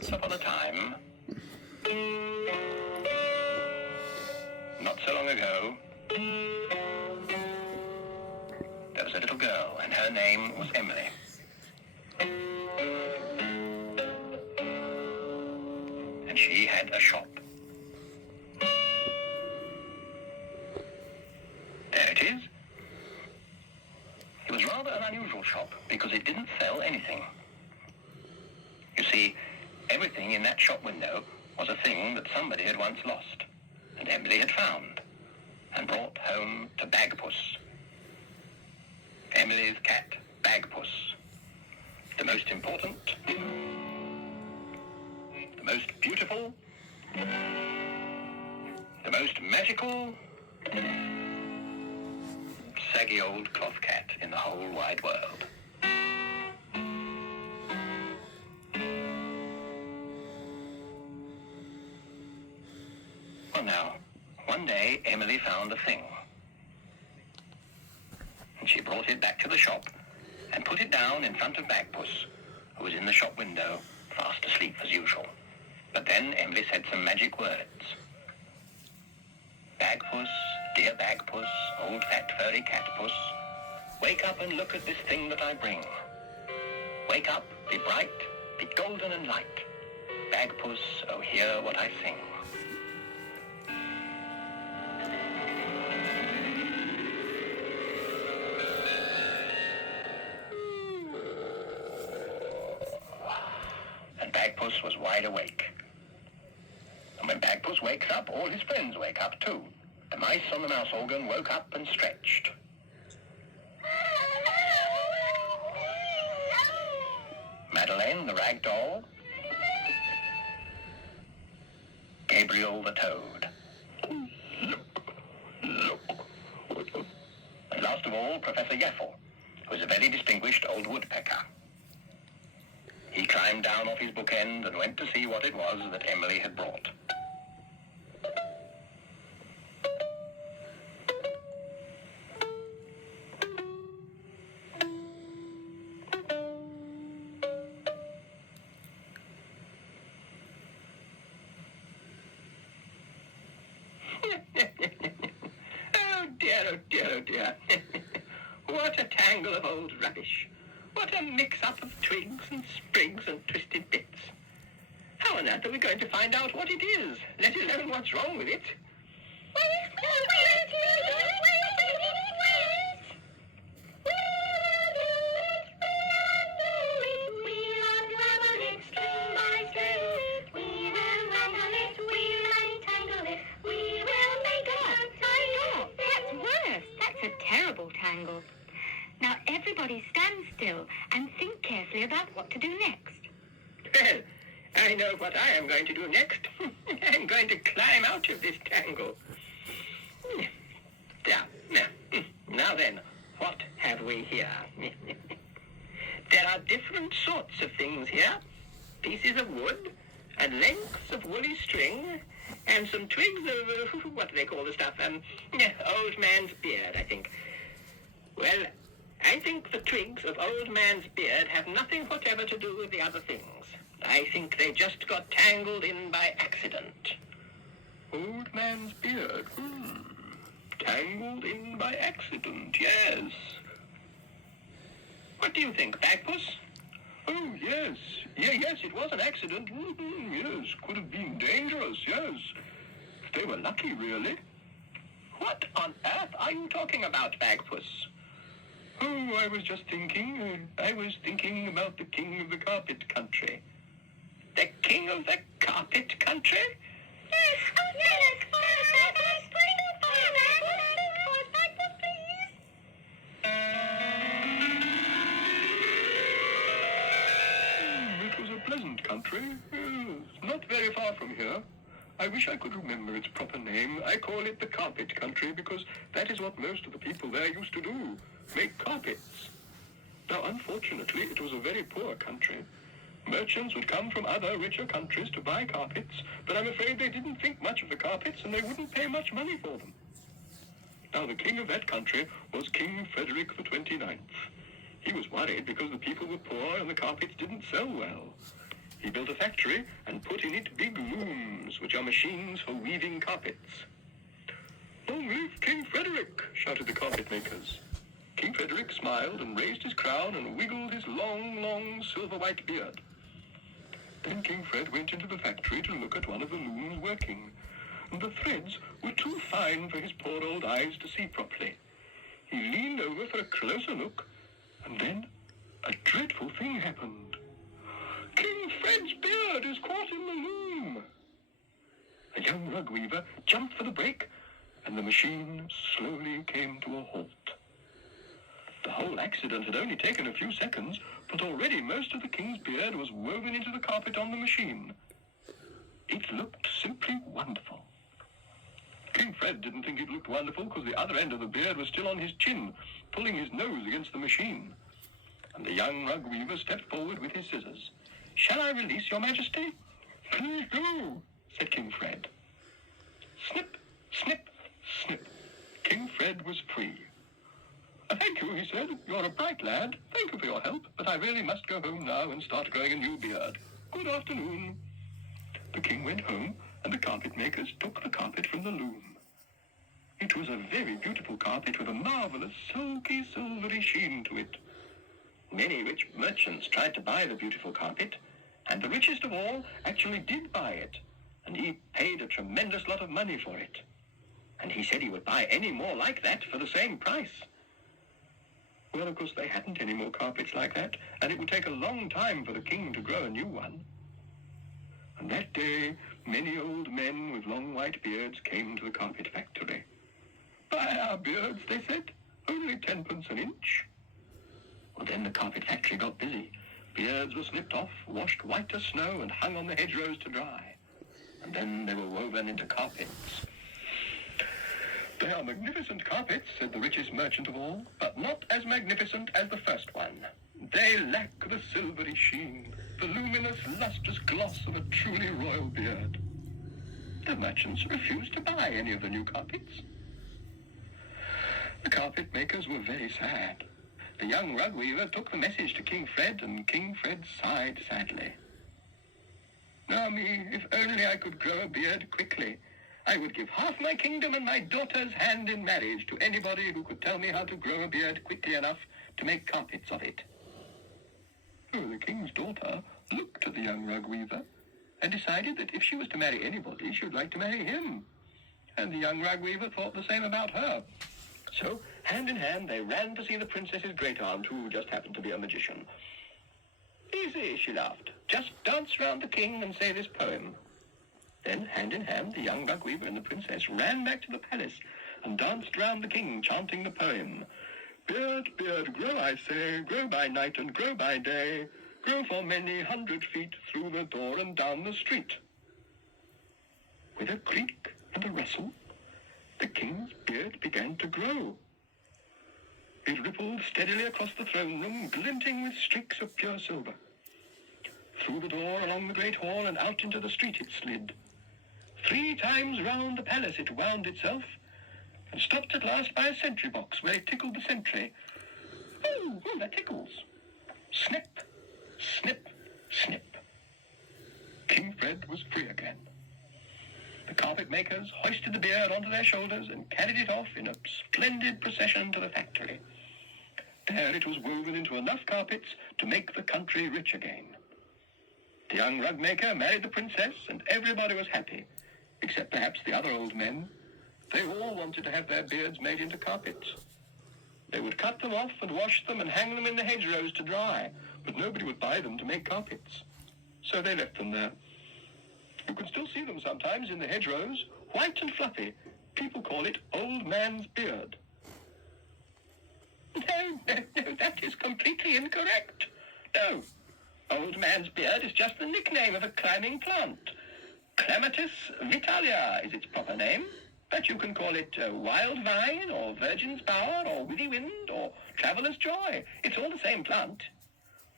Once upon a time, not so long ago, there was a little girl, and her name was Emily. And she had a shop. There it is. It was rather an unusual shop because it didn't sell anything. You see, everything in that shop window was a thing that somebody had once lost, and Emily had found, and brought home to Bagpuss. Emily's cat, Bagpuss. The most important, the most beautiful, the most magical, saggy old cloth cat in the whole wide world. Well now, one day Emily found a thing. And she brought it back to the shop and put it down in front of Bagpuss, who was in the shop window, fast asleep as usual. But then Emily said some magic words. Bagpuss, dear Bagpuss, old fat furry catpuss, wake up and look at this thing that I bring. Wake up, be bright, be golden and light. Bagpuss, oh hear what I sing. And Bagpuss was wide awake. And when Bagpuss wakes up, all his friends wake up too. The mice on the mouse organ woke up and stretched. Madeleine, the rag doll. Gabriel, the toad. And last of all, Professor Yeffel, who was a very distinguished old woodpecker. He climbed down off his bookend and went to see what it was that Emily had brought. Oh dear, oh dear, oh dear. What a tangle of old rubbish. What a mix-up of twigs and sprigs and twisted bits. How on earth are we going to find out what it is, let alone what's wrong with it? Tangle. Now everybody stand still and think carefully about what to do next. Well, I know what I am going to do next. I'm going to climb out of this tangle. Now then, what have we here? There are different sorts of things here. Pieces of wood, and lengths of woolly string, and some twigs of, what do they call the stuff? Old man's beard, I think. Well, I think the twigs of old man's beard have nothing whatever to do with the other things. I think they just got tangled in by accident. Old man's beard? Tangled in by accident, yes. What do you think, Bagpuss? Oh, yes. Yes, it was an accident. Yes, could have been dangerous, yes. If they were lucky, really. What on earth are you talking about, Bagpuss? Oh, I was just thinking. I was thinking about the king of the carpet country. The king of the carpet country? Yes, oh yes, It was a pleasant country. Not very far from here. I wish I could remember its proper name. I call it the carpet country because that is what most of the people there used to do. Make carpets. Now, unfortunately, it was a very poor country. Merchants would come from other richer countries to buy carpets, but I'm afraid they didn't think much of the carpets and they wouldn't pay much money for them. Now, the king of that country was King Frederick the 29th. He was worried because the people were poor and the carpets didn't sell well. He built a factory and put in it big looms, which are machines for weaving carpets. "Long live King Frederick!" shouted the carpet makers. King Frederick smiled and raised his crown and wiggled his long, long silver-white beard. Then King Fred went into the factory to look at one of the looms working, and the threads were too fine for his poor old eyes to see properly. He leaned over for a closer look, and then a dreadful thing happened. King Fred's beard is caught in the loom! A young rug weaver jumped for the brake, and the machine slowly came to a halt. The whole accident had only taken a few seconds, but already most of the king's beard was woven into the carpet on the machine. It looked simply wonderful. King Fred didn't think it looked wonderful because the other end of the beard was still on his chin, pulling his nose against the machine. And the young rug weaver stepped forward with his scissors. "Shall I release, your majesty?" "Please do," said King Fred. Snip, snip, snip. King Fred was free. "Thank you," he said. "You're a bright lad. Thank you for your help, but I really must go home now and start growing a new beard. Good afternoon." The king went home, and the carpet makers took the carpet from the loom. It was a very beautiful carpet with a marvelous, silky, silvery sheen to it. Many rich merchants tried to buy the beautiful carpet, and the richest of all actually did buy it, and he paid a tremendous lot of money for it. And he said he would buy any more like that for the same price. Well, of course, they hadn't any more carpets like that, and it would take a long time for the king to grow a new one. And that day, many old men with long white beards came to the carpet factory. "Buy our beards," they said. "Only 10 pence an inch." Well, then the carpet factory got busy. Beards were snipped off, washed white as snow, and hung on the hedgerows to dry. And then they were woven into carpets. "They are magnificent carpets," said the richest merchant of all, "but not as magnificent as the first one. They lack the silvery sheen, the luminous, lustrous gloss of a truly royal beard." The merchants refused to buy any of the new carpets. The carpet makers were very sad. The young rug weaver took the message to King Fred, and King Fred sighed sadly. "Now me, if only I could grow a beard quickly. I would give half my kingdom and my daughter's hand in marriage to anybody who could tell me how to grow a beard quickly enough to make carpets of it." So the king's daughter looked at the young rug weaver and decided that if she was to marry anybody, she would like to marry him. And the young rug weaver thought the same about her. So, hand in hand, they ran to see the princess's great-aunt, who just happened to be a magician. "Easy," she laughed. "Just dance round the king and say this poem." Then, hand in hand, the young rug weaver and the princess ran back to the palace and danced round the king, chanting the poem. "Beard, beard, grow, I say, grow by night and grow by day, grow for many 100 feet through the door and down the street." With a creak and a rustle, the king's beard began to grow. It rippled steadily across the throne room, glinting with streaks of pure silver. Through the door, along the great hall, and out into the street it slid. 3 times round the palace it wound itself, and stopped at last by a sentry box where it tickled the sentry. Oh, that tickles. Snip, snip, snip. King Fred was free again. The carpet makers hoisted the beard onto their shoulders and carried it off in a splendid procession to the factory. There it was woven into enough carpets to make the country rich again. The young rug maker married the princess, and everybody was happy, except perhaps the other old men. They all wanted to have their beards made into carpets. They would cut them off and wash them and hang them in the hedgerows to dry, but nobody would buy them to make carpets. So they left them there. You can still see them sometimes in the hedgerows, white and fluffy. People call it old man's beard. No, that is completely incorrect. No, old man's beard is just the nickname of a climbing plant. Clematis vitalia is its proper name, but you can call it wild vine, or virgin's bower, or willy wind, or traveller's joy. It's all the same plant.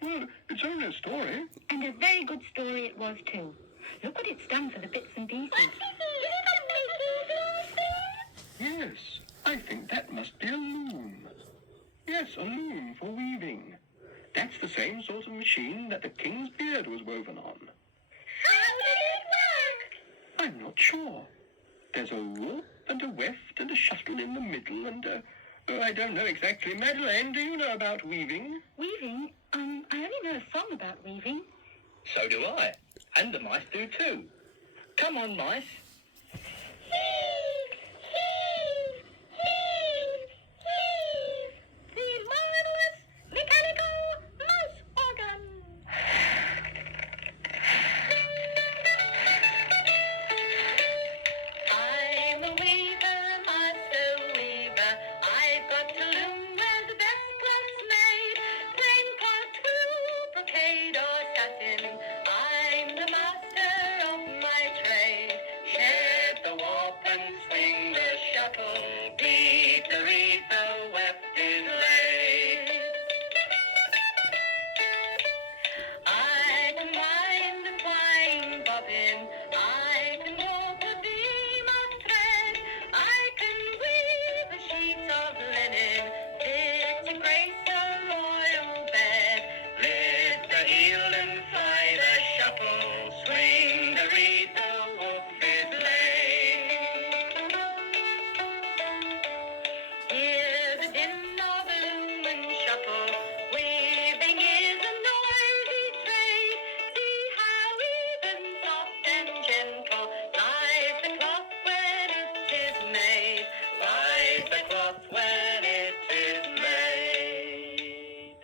Well, it's only a story. And a very good story it was, too. Look what it's done for the bits and pieces. Yes, I think that must be a loom. Yes, a loom for weaving. That's the same sort of machine that the king's beard was woven on. How did it work? I'm not sure. There's a warp and a weft and a shuttle in the middle and I don't know exactly. Madeleine, do you know about weaving? Weaving? I only know a song about weaving. So do I. And the mice do too. Come on, mice. Heave! Heave! Heave! Heave! The marvelous mechanical mouse organ! I'm a weaver, a master weaver. I've got to loom where the best cloths made. Plain cloth, wool, brocade, or satin. I'm the master of my trade. Shed the warp and swing the shuttle. Beat the reed, the weft is laid. I can wind and twine bobbin. I can warp a beam of thread. I can weave a sheet of linen fit to grace a royal bed. Lift the heel and fly the shuttle. Swing the reed, the warp is laid. Hear the din of loom and shuttle. Weaving is a noisy trade. See how even, soft and gentle lies the cloth when it is made. Lies the cloth when it is made.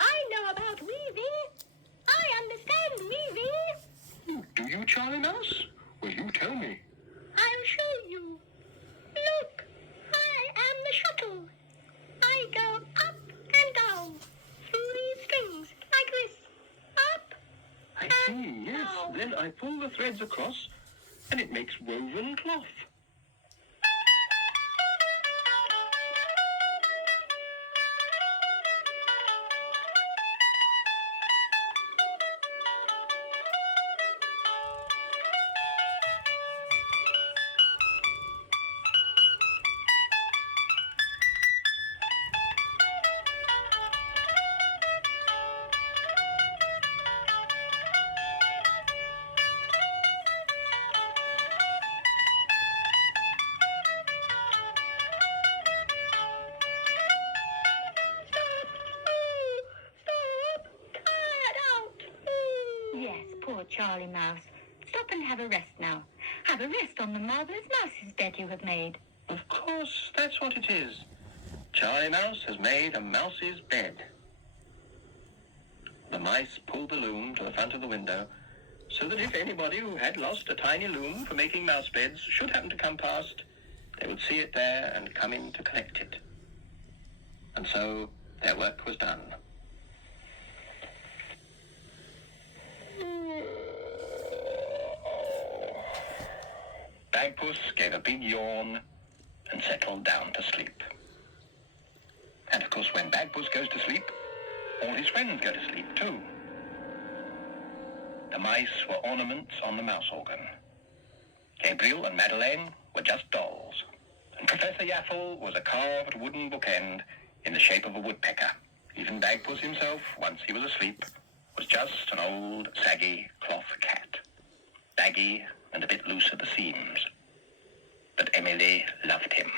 I know about weaving. I understand weaving. Do you, Charlie Mouse? Well, you tell me. I'll show you. Look, I am the shuttle. I go up and down through these strings like this. Up. I see, yes. down. Then I pull the threads across and it makes woven cloth. Stop. Tired out. Yes, poor Charlie Mouse. Stop and have a rest now. Have a rest on the marvelous mouse's bed you have made. Of course, that's what it is. Charlie Mouse has made a mouse's bed. The mice pulled the loom to the front of the window so that if anybody who had lost a tiny loom for making mouse beds should happen to come past, they would see it there and come in to collect it. And so their work was done. Bagpuss gave a big yawn and settled down to sleep. And of course, when Bagpuss goes to sleep, all his friends go to sleep too. The mice were ornaments on the mouse organ. Gabriel and Madeleine were just dolls. And Professor Yaffle was a carved wooden bookend in the shape of a woodpecker. Even Bagpuss himself, once he was asleep, was just an old, saggy cloth cat. Baggy and a bit loose at the seams. But Emily loved him.